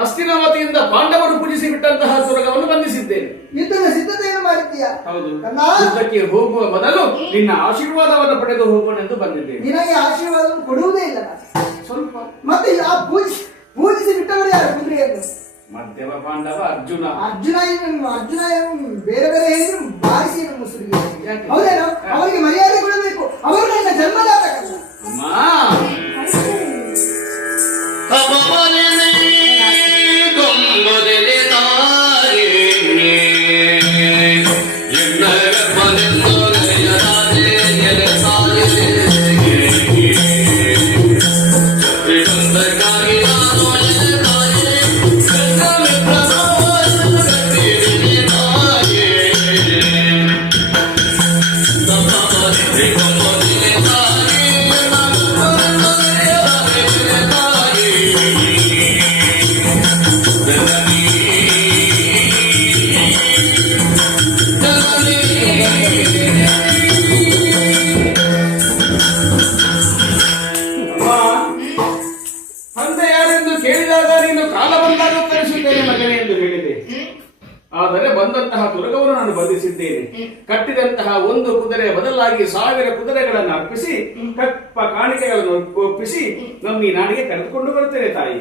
ಹಸ್ತಿನಾವತಿಯಿಂದ ಪಾಂಡವರು ಪೂಜಿಸಿ ಬಿಟ್ಟಂತಹ ಸ್ವರ್ಗವನ್ನು ಬಂಧಿಸಿದ್ದೇನೆ. ಹೌದು. ಯುದ್ಧಕ್ಕೆ ಹೋಗುವ ಬದಲು ನಿನ್ನ ಆಶೀರ್ವಾದವನ್ನು ಪಡೆದು ಹೋಗೋಣೆಂದು ಬಂದಿದ್ದೇನೆ ನಿನಗೆ ಆಶೀರ್ವಾದ ಕೊಡುವುದೇ ಇಲ್ಲ ಸ್ವಲ್ಪ. ಮತ್ತೆ ಆ ಪೂಜಿ ಪೂಜಿಸಿ ಬಿಟ್ಟವರು ಯಾರು ಕುದುರೆಯನ್ನು? ಮಧ್ಯಮ ಪಾಂಡವ ಅರ್ಜುನ. ಅರ್ಜುನ ಏನು ಅರ್ಜುನ ಏನು ಬೇರೆ ಬೇರೆ ಹೇಳಿದ್ರು ಬಾರಿಸಿ ಮುಸುರಿಗೆ? ಹೌದೇನೋ? ಅವರಿಗೆ ಮರ್ಯಾದೆ ಕೊಡಬೇಕು. ಅವರು ನನ್ನ ಜನ್ಮದಾತ ತಂದೆ ಯಾರೆಂದು ಕೇಳಿದಾಗ ನೀನು ಕಾಲ ಬಂದಾಗ ಉತ್ತರಿಸುತ್ತೇನೆ ಮಗನೇ ಎಂದು ಹೇಳಿದೆ. ಆದರೆ ಬಂದಂತಹ ತುರಗವನ್ನು ನಾನು ಬಂಧಿಸಿದ್ದೇನೆ. ಕಟ್ಟಿದಂತಹ ಒಂದು ಕುದುರೆ ಬದಲಾಗಿ ಸಾವಿರ ಕುದುರೆಗಳನ್ನು ಅರ್ಪಿಸಿ ಕಪ್ಪ ಕಾಣಿಕೆಗಳನ್ನು ಒಪ್ಪಿಸಿ ನಮ್ಮ ಈ ನಾಡಿಗೆ ಕರೆದುಕೊಂಡು ಬರುತ್ತೇನೆ ತಾಯಿ.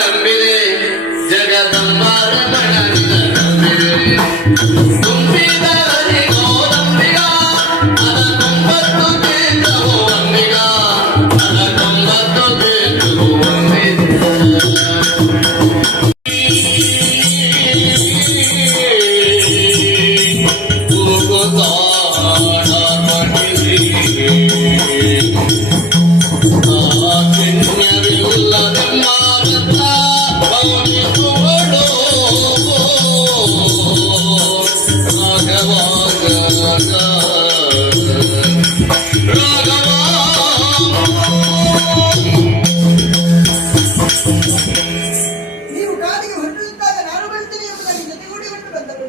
ನಂಬಿದೆ ಜಗದಂಬಾರಮಣ ನೀವು ಕಾಡಿಗೆ ಹೊರಟಿದ್ದಾಗ ನಾನು ಬರ್ತೇನೆ ಎಂಬುದಾಗಿ ಜೊತೆಗೂಡಿಕೊಂಡು ಬಂದರು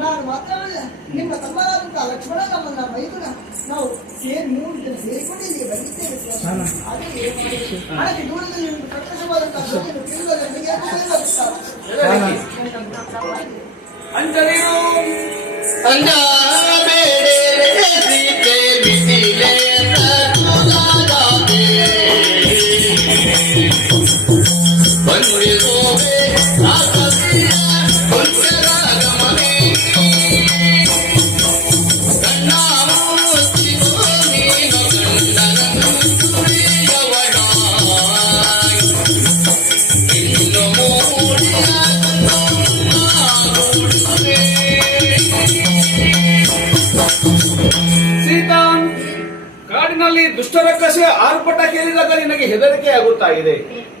ನಾನು ಮಾತ್ರವಲ್ಲ ನಿಮ್ಮ ತಮ್ಮರಾದಂತಹ ಲಕ್ಷ್ಮಣ ನಮ್ಮನ್ನ ಮೈದುನ ನಾವು ಸೇರಿ ಮೂರು ಜನ ಸೇರಿಕೊಂಡು ಇಲ್ಲಿಗೆ ಬಂದಿದ್ದೇವೆ ಸ್ವಾಮಿ. ಆದರೆ ಏನು ಮಾಡುವುದು? ಹಣಕ್ಕೆ ದೂರದಲ್ಲಿ ಒಂದು ಕರ್ಕಶವಾದಂತಹ ಸೊನ್ನೆಯನ್ನು ತಿಳಿದಾಗ ನನಗೆ ಯಾಕೆ ಗೊತ್ತಾಗ್ತದೆ? Thank you. ಕಾಡಿನಲ್ಲಿ ಕಸೆ ಆರ್ಭಟ ಕೇಳಿದಾಗ ನಿನಗೆ ಹೆದರಿಕೆ ಆಗುತ್ತಾ ಇದೆ?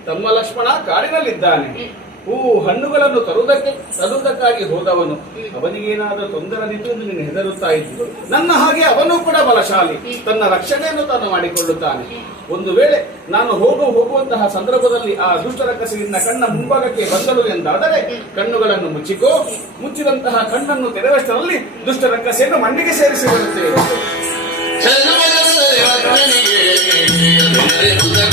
ತಮ್ಮ ಲಕ್ಷ್ಮಣ ಕಾಡಿನಲ್ಲಿದ್ದಾನೆ. ಹೂ, ಹಣ್ಣುಗಳನ್ನು ತರುವುದಕ್ಕೆ ತರುವುದಕ್ಕಾಗಿ ಹೋದವನು. ಅವನಿಗೇನಾದರೂ ತೊಂದರೆ ನಿಂತು ಎಂದು ಹೆದರುತ್ತಾ ಇದ್ದು ನನ್ನ ಹಾಗೆ ಅವನು ಕೂಡ ಬಲಶಾಲಿ. ತನ್ನ ರಕ್ಷಣೆಯನ್ನು ತಾನು ಮಾಡಿಕೊಳ್ಳುತ್ತಾನೆ. ಒಂದು ವೇಳೆ ನಾನು ಹೋಗು ಹೋಗುವಂತಹ ಸಂದರ್ಭದಲ್ಲಿ ಆ ದುಷ್ಟರಕ್ಕಸಿನಿಂದ ಕಣ್ಣ ಮುಂಭಾಗಕ್ಕೆ ಬಂದಳು ಎಂದಾದರೆ, ಕಣ್ಣುಗಳನ್ನು ಮುಚ್ಚಿಕೋ. ಮುಚ್ಚಿದಂತಹ ಕಣ್ಣನ್ನು ತೆರೆವಷ್ಟರಲ್ಲಿ ದುಷ್ಟರಕ್ಕಸೆಯನ್ನು ಮಂಡಿಗೆ ಸೇರಿಸಿ ಬಿಡುತ್ತೇವೆ ¡Suscríbete you canal!